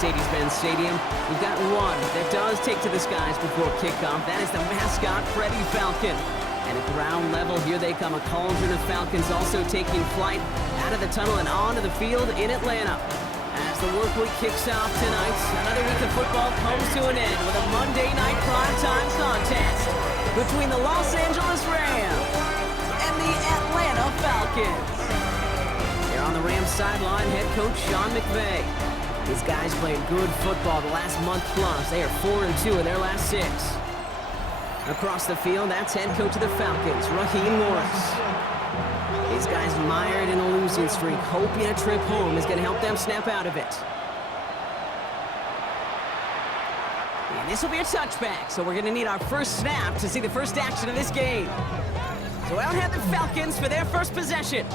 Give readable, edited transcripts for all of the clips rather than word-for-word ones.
Mercedes-Benz Stadium. We've got one that does take to the skies before kickoff. That is the mascot, Freddie Falcon. And at ground level, here they come. A cauldron of Falcons also taking flight out of the tunnel and onto the field in Atlanta. As the work week kicks off tonight, another week of football comes to an end with a Monday night primetime contest between the Los Angeles Rams and the Atlanta Falcons. Here on the Rams sideline, head coach Sean McVay. These guys played good football the last month plus. They are 4-2 in their last 6. Across the field, that's head coach of the Falcons, Raheem Morris. These guys mired in a losing streak, hoping a trip home is going to help them snap out of it. And this will be a touchback, so we're going to need our first snap to see the first action of this game. So out head the Falcons for their first possession.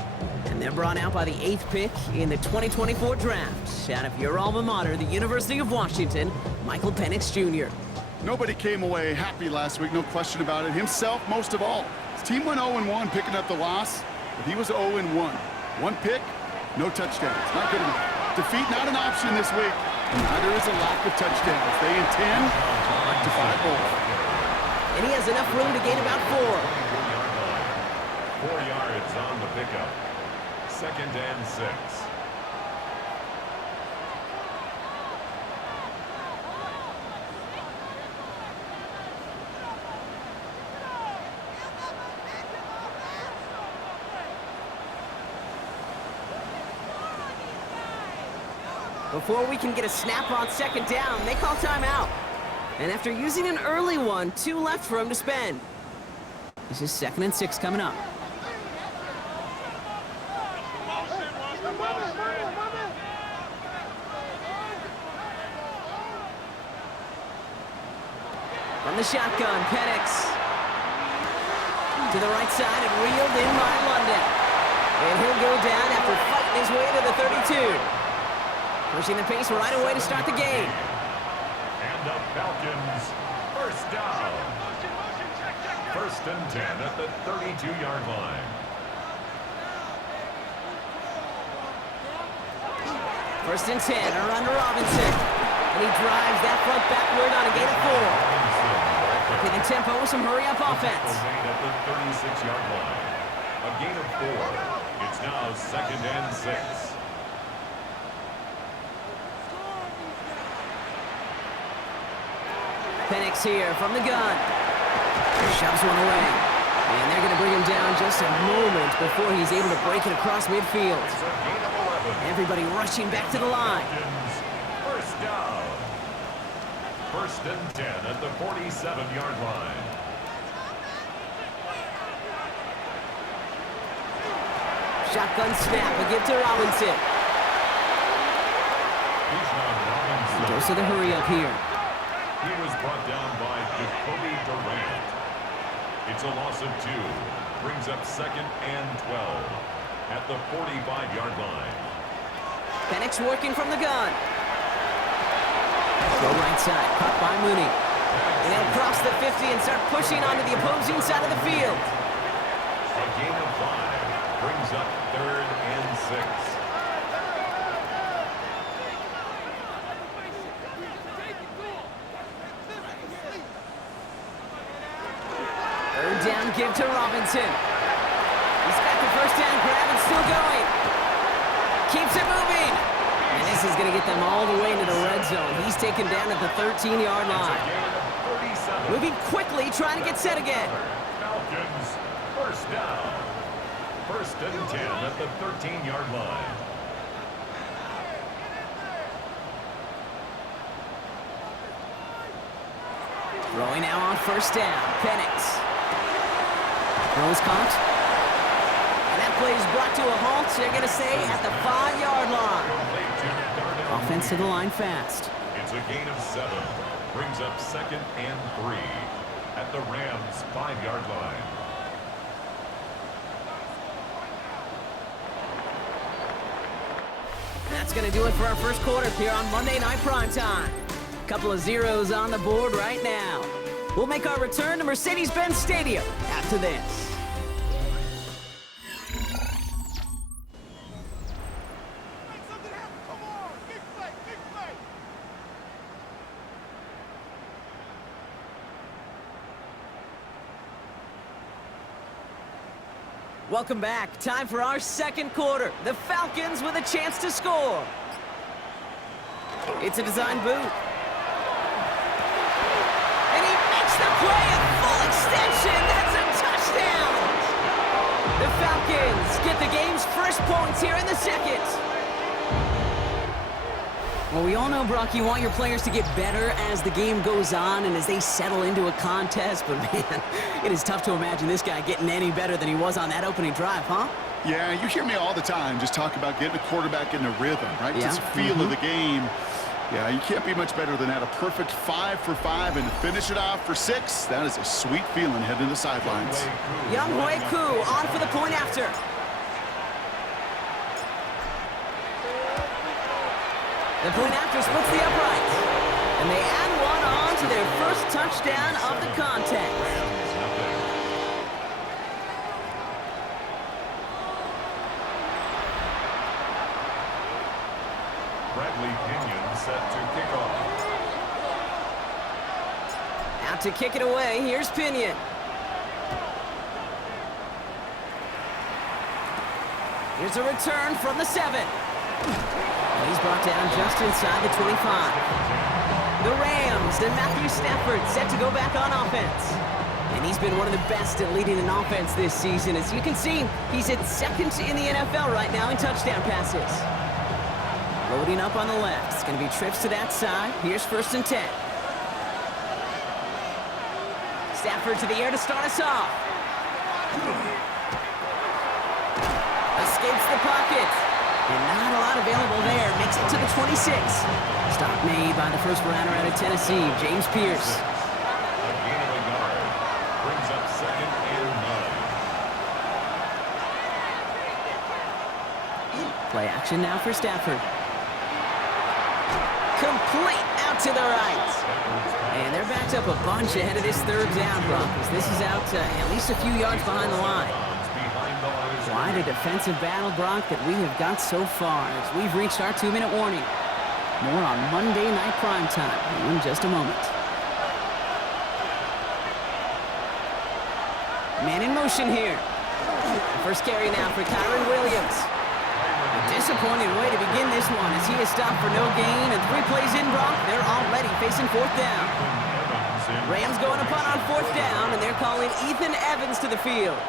And they're brought out by the 8th pick in the 2024 draft. Out of your alma mater, the University of Washington, Michael Penix Jr. Nobody came away happy last week, no question about it. Himself, most of all. His team went 0-1, picking up the loss, but he was 0-1. One pick, no touchdowns. Not good enough. Defeat not an option this week, and neither is a lack of touchdowns. They intend to rectify both. And he has enough room to gain about 4. 4 yards on the pickup. 2nd and 6. Before we can get a snap on 2nd down, they call timeout. And after using an early one, 2 left for him to spend. This is 2nd and 6 coming up. From the shotgun, Penix. To the right side and reeled in by London. And he'll go down after fighting his way to the 32. Pushing the pace right away to start the game. And the Falcons, first down. 1st and 10 at the 32-yard line. 1st and 10, around to Robinson. And he drives that front backward on a gain of 4. Taking tempo with some hurry-up offense. At the 36-yard line. A gain of 4. It's now 2nd and 6. Penix here from the gun. Shoves one away. And they're going to bring him down just a moment before he's able to break it across midfield. Everybody rushing back to the line. First down. 1st and 10 at the 47-yard line. Shotgun snap, a give to Robinson. Goes to the hurry up here. He was brought down by Jacoby Durant. It's a loss of 2. Brings up 2nd and 12 at the 45-yard line. Penix working from the gun. Go right side, caught by Mooney. And they'll cross the 50 and start pushing onto the opposing side of the field. A gain of 5 brings up 3rd and 6. Down, give to Robinson. He's got the first down grab and still going. Keeps it moving. And this is going to get them all the way into the red zone. He's taken down at the 13-yard line. Moving quickly, trying to get set again. Falcons, first down. 1st and 10 at the 13-yard line. Throwing now on 1st down. Penix. Throws caught. And that play is brought to a halt. They're going to say at the 5-yard line. Offense to the line fast. It's a gain of 7. Brings up 2nd and 3 at the Rams' 5-yard line. That's going to do it for our first quarter here on Monday Night Primetime. Couple of zeros on the board right now. We'll make our return to Mercedes-Benz Stadium after this. Welcome back. Time for our second quarter. The Falcons with a chance to score. It's a design boot. And he makes the play at full extension. That's a touchdown. The Falcons get the game's first points here in the second. Well, we all know, Brock, you want your players to get better as the game goes on and as they settle into a contest. But, man, it is tough to imagine this guy getting any better than he was on that opening drive, huh? Yeah, you hear me all the time just talk about getting a quarterback in a rhythm, right? Yeah. Just a feel of the game. Yeah, you can't be much better than that. A perfect 5 for 5 and to finish it off for 6. That is a sweet feeling heading to the sidelines. Younghoe Koo on for the point after. The point after splits the upright. And they add one on to their first touchdown of the contest. Bradley Pinion set to kick off. Out to kick it away, here's Pinion. Here's a return from the 7. And he's brought down just inside the 25. The Rams and Matthew Stafford set to go back on offense. And he's been one of the best at leading an offense this season. As you can see, he's at second in the NFL right now in touchdown passes. Loading up on the left. It's going to be trips to that side. Here's 1st and 10. Stafford to the air to start us off. Escapes the pocket. And not a lot available there. Makes it to the 26. Stop made by the first rounder out of Tennessee, James Pierce. A gain of a yard. Brings up 2nd and 9. Play action now for Stafford. Complete out to the right. And they're backed up a bunch ahead of this 3rd down, Broncos. This is out at least a few yards behind the line. Quite a defensive battle, Brock, that we have got so far as we've reached our 2-minute warning. More on Monday Night Primetime in just a moment. Man in motion here. First carry now for Kyron Williams. A disappointing way to begin this one as he is stopped for no gain. And 3 plays in, Brock, they're already facing 4th down. Rams going to punt on 4th down, and they're calling Ethan Evans to the field.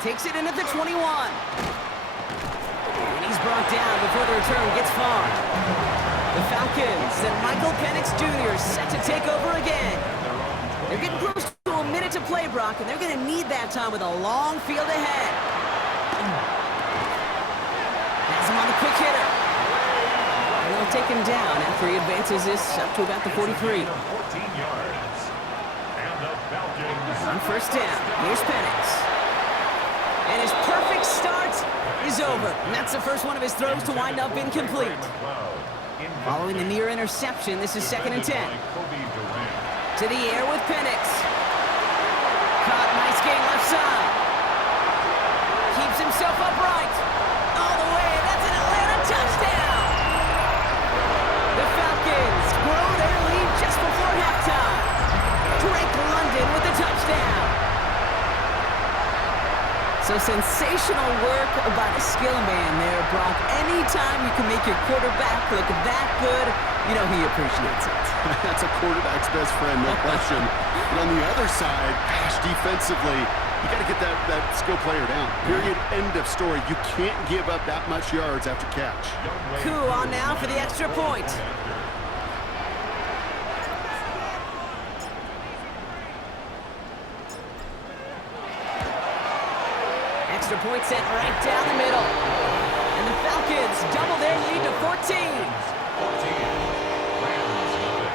Takes it in at the 21. And he's brought down before the return gets far. The Falcons and Michael Penix Jr. set to take over again. They're getting close to a minute to play, Brock, and they're going to need that time with a long field ahead. Has him on the quick hitter. And they'll take him down after he advances this up to about the 43. 14 yards. And the Falcons On 1st down, here's Penix. And his perfect start is over. And that's the first one of his throws to wind up incomplete. Following the near interception, this is 2nd and 10. To the air with Penix. Caught, nice game left side. Keeps himself upright. All the way, that's an Atlanta touchdown. The Falcons grow their lead just before halftime. Drake London with the touchdown. So sensational work by the skill man there, Brock. Anytime you can make your quarterback look that good, you know he appreciates it. That's a quarterback's best friend, no question. But on the other side, gosh, defensively, you got to get that skill player down. Period, end of story. You can't give up that much yards after catch. Koo on now for the extra point. Extra point set right down the middle. And the Falcons double their lead to 14. 14. Rams nothing.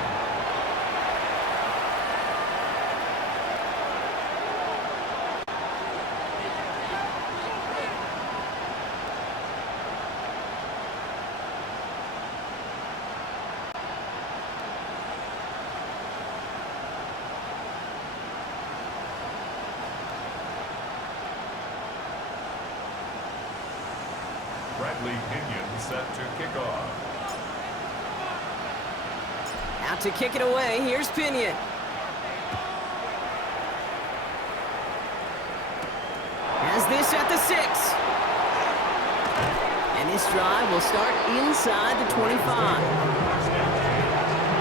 Bradley Pinion set to kick off. Out to kick it away, here's Pinion. 6. And this drive will start inside the 25.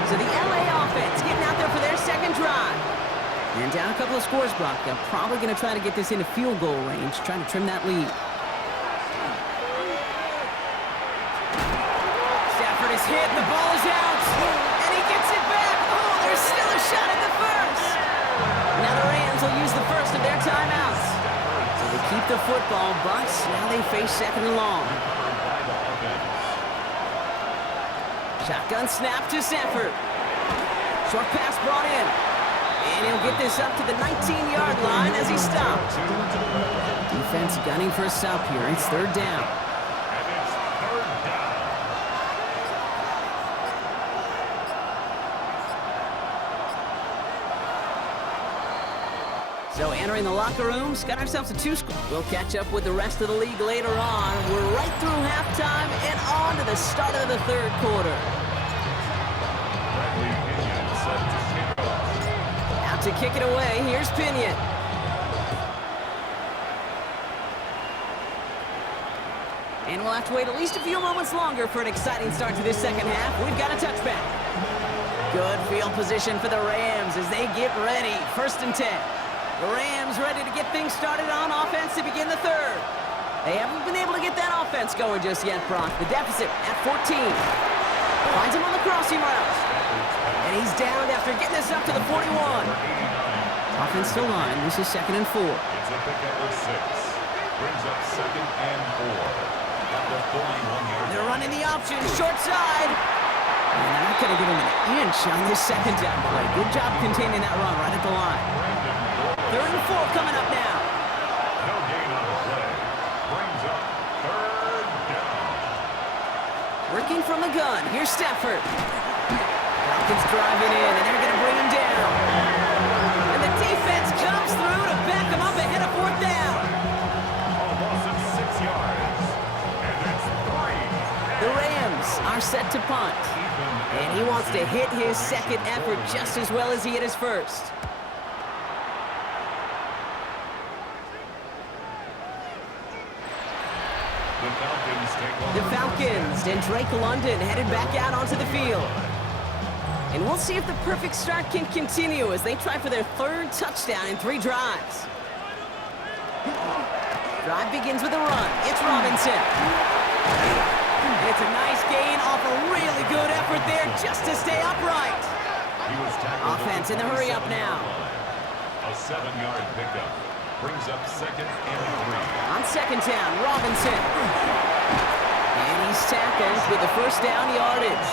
So the LA offense getting out there for their second drive. And down a couple of scores, Brock. They're probably going to try to get this into field goal range, trying to trim that lead. Stafford is hit. The ball is out. And he gets it back. Oh, there's still a shot at the first. Now the Rams will use the first of their timeouts. So they keep the football, but now they face second and long. Shotgun snap to Stafford. Short pass brought in. And he'll get this up to the 19-yard line as he stopped. Defense gunning for a stop here. It's third down. And it's third down. So entering the locker rooms, got ourselves a 2-score. We'll catch up with the rest of the league later on. We're right through halftime and on to the start of the third quarter. Out to kick it away, here's Pinion. And we'll have to wait at least a few moments longer for an exciting start to this second half. We've got a touchback. Good field position for the Rams as they get ready. First and 10. The Rams ready to get things started on offense to begin the third. They haven't been able to get that offense going just yet, Brock. The deficit at 14. Finds him on the crossing route. And he's down after getting this up to the 41. Offense still line. This is second and 4. It's a pickup of 6. Brings up second and 4. At the 41-yard. They're running the option, short side. And they're not going to give him an inch on this second down play. Good job containing that run right at the line. Third and 4 coming up now. No gain on the play. Brings up third down. Working from the gun. Here's Stafford. Falcons driving in, and they're going to bring him down. And the defense comes through to back him up ahead of fourth down. A loss of 6 yards. And it's 3. The Rams are set to punt. And he wants to hit his second effort just as well as he hit his first. The Falcons and Drake London headed back out onto the field. And we'll see if the perfect start can continue as they try for their third touchdown in 3 drives. Drive begins with a run. It's Robinson. And it's a nice gain off a really good effort there just to stay upright. Offense in the hurry up now. A 7-yard pickup. Brings up second and 3. On second down, Robinson. And he's tackled with the first down yardage.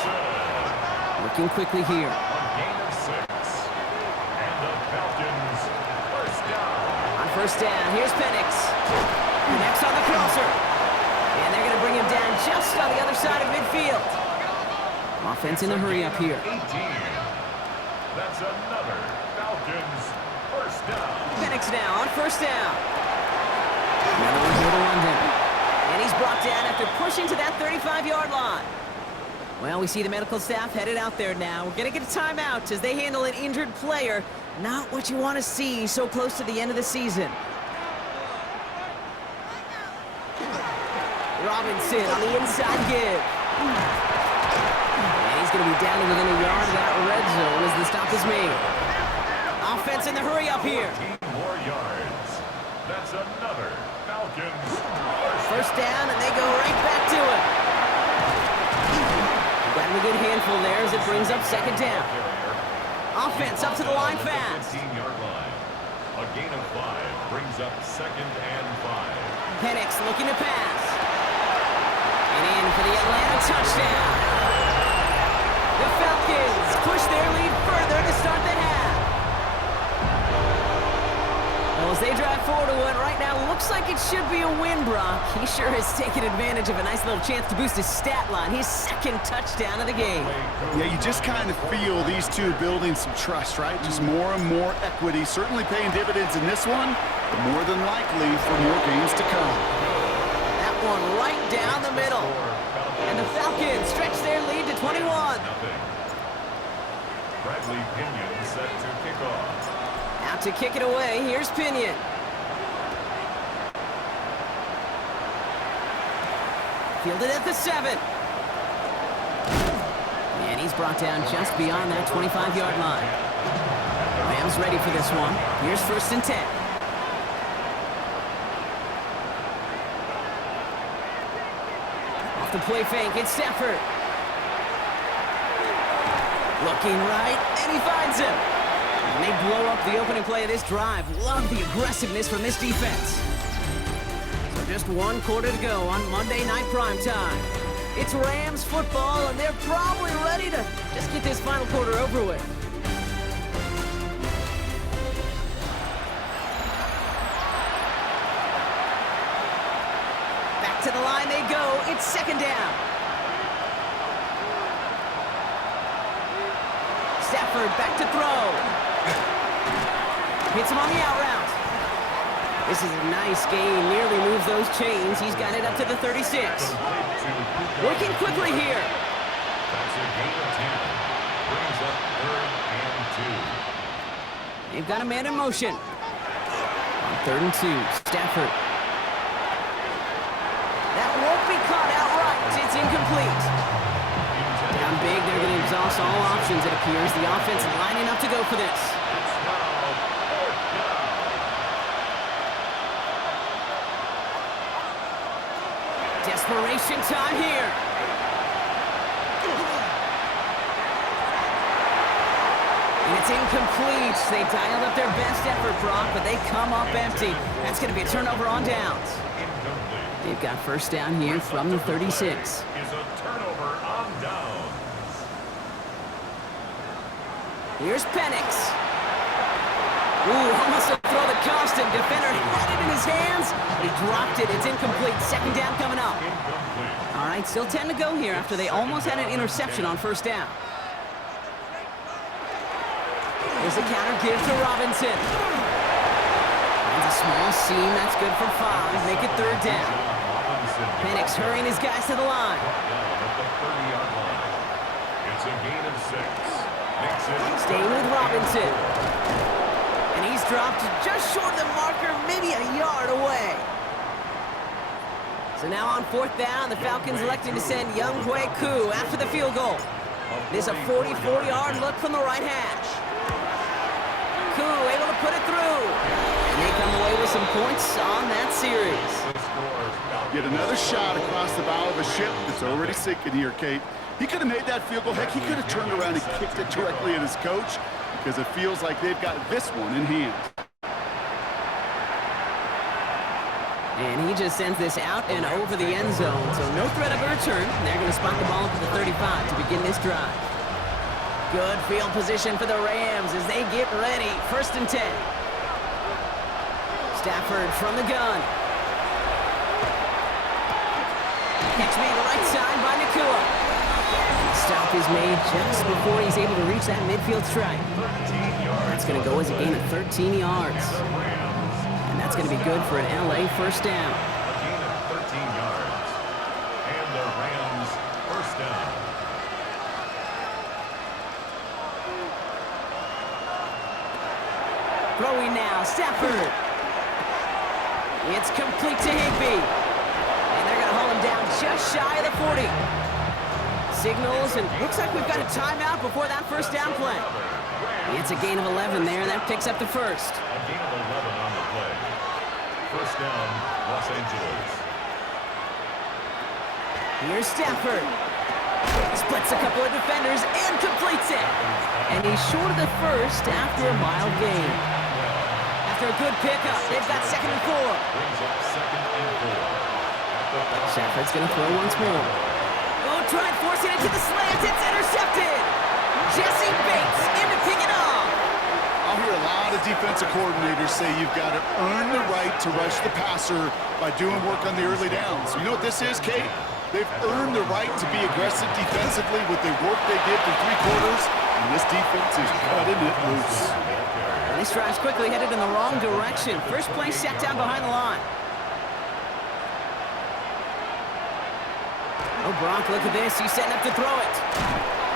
Working quickly here. A gain of 6. And the Falcons first down. On first down, here's Penix. Penix on the crosser. And they're going to bring him down just on the other side of midfield. Offense in the hurry up here. 18. That's another Falcons first down. Penix now on first down. Another one here to London. And he's brought down after pushing to that 35-yard line. Well, we see the medical staff headed out there now. We're going to get a timeout as they handle an injured player. Not what you want to see so close to the end of the season. Robinson on the inside give. And he's going to be down to within a yard of that red zone as the stop is made. Offense in the hurry up here. 18 more yards. That's another Falcons First down, and they go right back to it. Got him a good handful there as it brings up second down. Offense up to the line fast. 15-yard line. A gain of 5 brings up second and 5. Penix looking to pass. And in for the Atlanta touchdown. The Falcons push their lead further to start the half. Well, as they drive forward to what right now looks like it should be a win, Brock. He sure has taken advantage of a nice little chance to boost his stat line. His second touchdown of the game. Yeah, you just kind of feel these two building some trust, right? Just more and more equity. Certainly paying dividends in this one, but more than likely for more games to come. That one right down the middle. And the Falcons stretch their lead to 21. Bradley Pinion set to kick off. Out to kick it away, here's Pinion. Fielded at the 7. And he's brought down just beyond that 25-yard line. Rams ready for this one. Here's 1st and 10. Off the play fake, it's Stafford. Looking right, and he finds him. And they blow up the opening play of this drive. Love the aggressiveness from this defense. So just 1 quarter to go on Monday Night Primetime. It's Rams football, and they're probably ready to just get this final quarter over with. Back to the line they go. It's 2nd down. Stafford back to throw. Hits him on the out route. This is a nice gain. Nearly moves those chains. He's got it up to the 36. Working quickly here. That's a gain of 10. Brings up 3rd and 2. They've got a man in motion. On 3rd and 2, Stafford. That won't be caught outright. It's incomplete. Down big, they're going to exhaust all options, it appears. The offense lining up to go for this. Desperation time here. And it's incomplete. They dialed up their best effort, Brock, but they come up empty. That's going to be a turnover on downs. They've got 1st down here from the 36. Is a turnover on downs. Here's Penix. Ooh, almost a throw that cost him. Defender had it in his hands, but he dropped it. It's incomplete. 2nd down coming up. All right, still 10 to go here after they almost had an interception on 1st down. Here's a counter give to Robinson. Finds a small seam. That's good for 5. Make it 3rd down. Penix hurrying his guys to the line. It's a gain of 6. Staying with Robinson. And he's dropped just short of the marker, maybe a yard away. So now on 4th down, the Falcons elected to send Younghoe Koo after the field goal. It is a 44-yard look from the right hash. Koo able to put it through. And they come away with some points on that series. Yet another shot across the bow of a ship that's already sinking here, Kate. He could have made that field goal. Heck, he could have turned around and kicked it directly at his coach, because it feels like they've got this one in hand. And he just sends this out and over the end zone, so no threat of a return. They're going to spot the ball to the 35 to begin this drive. Good field position for the Rams as they get ready. 1st and 10. Stafford from the gun. Catch made right side by Nakua. Stop is made just before he's able to reach that midfield strike. That's going to go as a gain of 13 yards. And that's going to be good for an LA 1st down. A gain of 13 yards. And the Rams 1st down. Throwing now, Stafford. It's complete to Higbee. And they're going to hold him down just shy of the 40. Signals, and looks like we've got a timeout before that 1st down play. It's a gain of 11 there, and that picks up the 1st. A gain of 11 on the play. 1st down, Los Angeles. Here's Stafford. Splits a couple of defenders and completes it. And he's short of the 1st after a mild gain. After a good pickup, they've got 2nd and 4. Brings up 2nd and 4. Stafford's going to throw once more. Oh, trying forcing it to the slant. It's intercepted. Jesse Bates in to pick it off. I'll hear a lot of defensive coordinators say you've got to earn the right to rush the passer by doing work on the early downs. You know what this is, Kate? They've earned the right to be aggressive defensively with the work they did through 3 quarters, and this defense is cutting it loose. And this drive's quickly headed in the wrong direction. First play set down behind the line. Oh, Brock, look at this. He's setting up to throw it.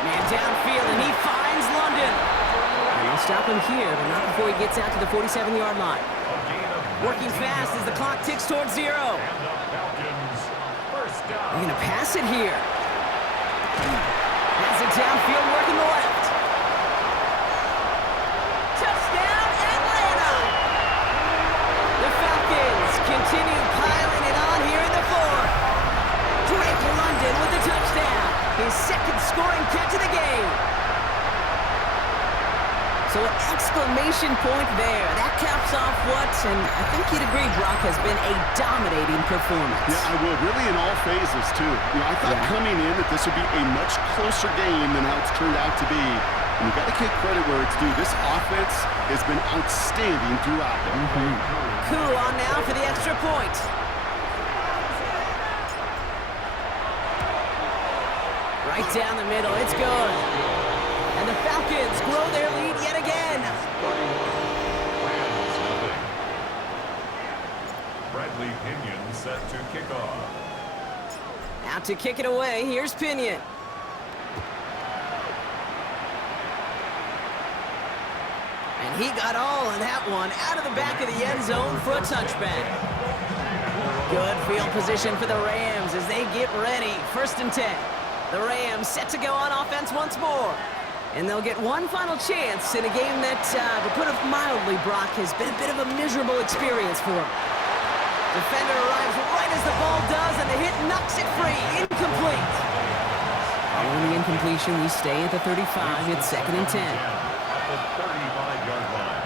Man downfield, and he finds London. And they'll stop him here, but not before he gets out to the 47-yard line. Working fast as the clock ticks towards 0. They're going to pass it here. Has it downfield, working the left. Touchdown, Atlanta! The Falcons continue piling it on here in the fourth. Drake London with the touchdown. His second scoring catch of the game. So an exclamation point there. That caps off what, and I think you'd agree, Brock, has been a dominating performance. Yeah, I will. Really in all phases, too. I thought coming in that this would be a much closer game than how it's turned out to be. And you've got to give credit where it's due. This offense has been outstanding throughout. Cool on now for the extra point. Right down the middle. It's good. And the Falcons grow their lead yet again. Bradley Pinion set to kick off. Out to kick it away. Here's Pinion. And he got all of that one out of the back of the end zone for a touchback. Good field position for the Rams as they get ready. 1st and 10. The Rams set to go on offense once more. And they'll get one final chance in a game that, to put it mildly, Brock, has been a bit of a miserable experience for them. Defender arrives right as the ball does, and the hit knocks it free. Incomplete. Following the incompletion, we stay at the 35. It's 2nd and 10. At the 35-yard line.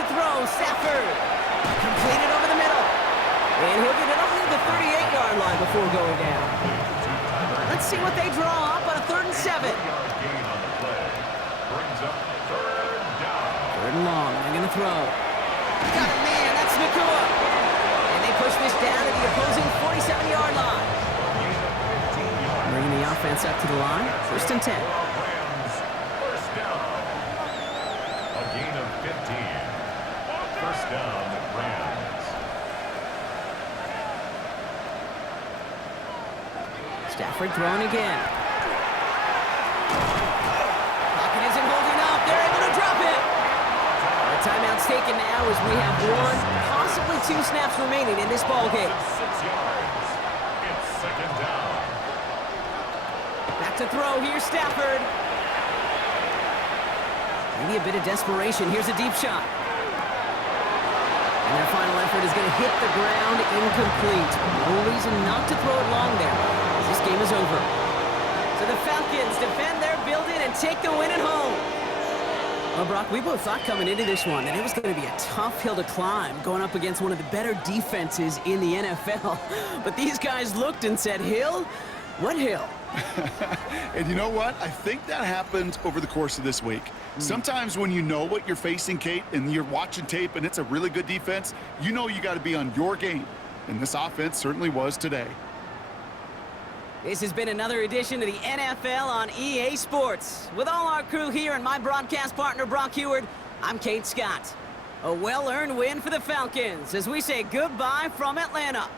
To throw, Stafford. Completed over the middle. And he'll get it up near the 38-yard line before going down. Let's see what they draw up on a 3rd and 7. Gain on the play. Brings up 3rd down. 3rd and long. They're going to throw. Got it, man. That's Nakua. And they push this down to the opposing 47-yard line. Bringing the offense up to the line. 1st and 10. Rams, 1st down. A gain of 15. 1st down, Rams. Stafford throwing again. Pocket isn't holding up. They're able to drop it. The timeout's taken now as we have 1, possibly 2 snaps remaining in this ball game. 6 yards. It's 2nd down. Back to throw. Here's Stafford. Maybe a bit of desperation. Here's a deep shot. And their final effort is going to hit the ground incomplete. No reason not to throw it long there. This game is over. So the Falcons defend their building and take the win at home. Well, Brock, we both thought coming into this one that it was going to be a tough hill to climb going up against one of the better defenses in the NFL. But these guys looked and said, Hill? What hill? And you know what? I think that happened over the course of this week. Sometimes when you know what you're facing, Kate, and you're watching tape and it's a really good defense, you know you got to be on your game. And this offense certainly was today. This has been another edition of the NFL on EA Sports. With all our crew here and my broadcast partner, Brock Heward, I'm Kate Scott. A well-earned win for the Falcons as we say goodbye from Atlanta.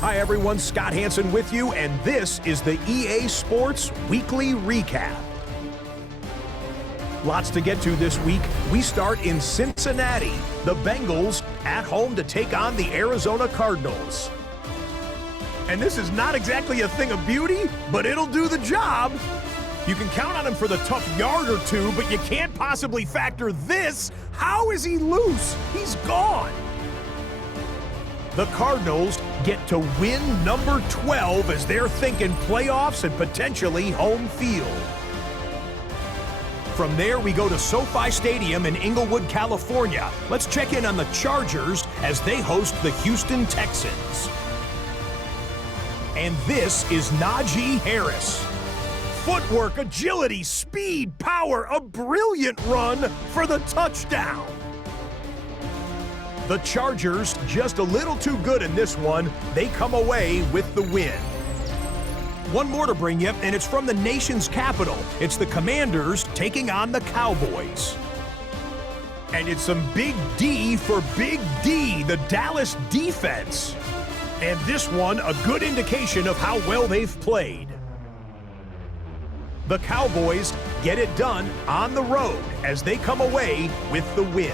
Hi everyone, Scott Hansen with you, and this is the EA Sports Weekly Recap. Lots to get to this week. We start in Cincinnati. The Bengals at home to take on the Arizona Cardinals. And this is not exactly a thing of beauty, but it'll do the job. You can count on him for the tough yard or two, but you can't possibly factor this. How is he loose? He's gone. The Cardinals get to win number 12 as they're thinking playoffs and potentially home field. From there, we go to SoFi Stadium in Inglewood, California. Let's check in on the Chargers as they host the Houston Texans. And this is Najee Harris. Footwork, agility, speed, power, a brilliant run for the touchdown. The Chargers just a little too good in this one. They come away with the win. One more to bring you, and it's from the nation's capital. It's the Commanders taking on the Cowboys. And it's some big D for Big D, the Dallas defense. And this one, a good indication of how well they've played. The Cowboys get it done on the road as they come away with the win.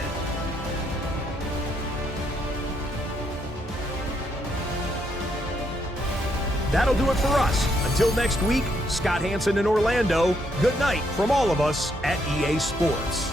That'll do it for us. Until next week, Scott Hansen in Orlando, good night from all of us at EA Sports.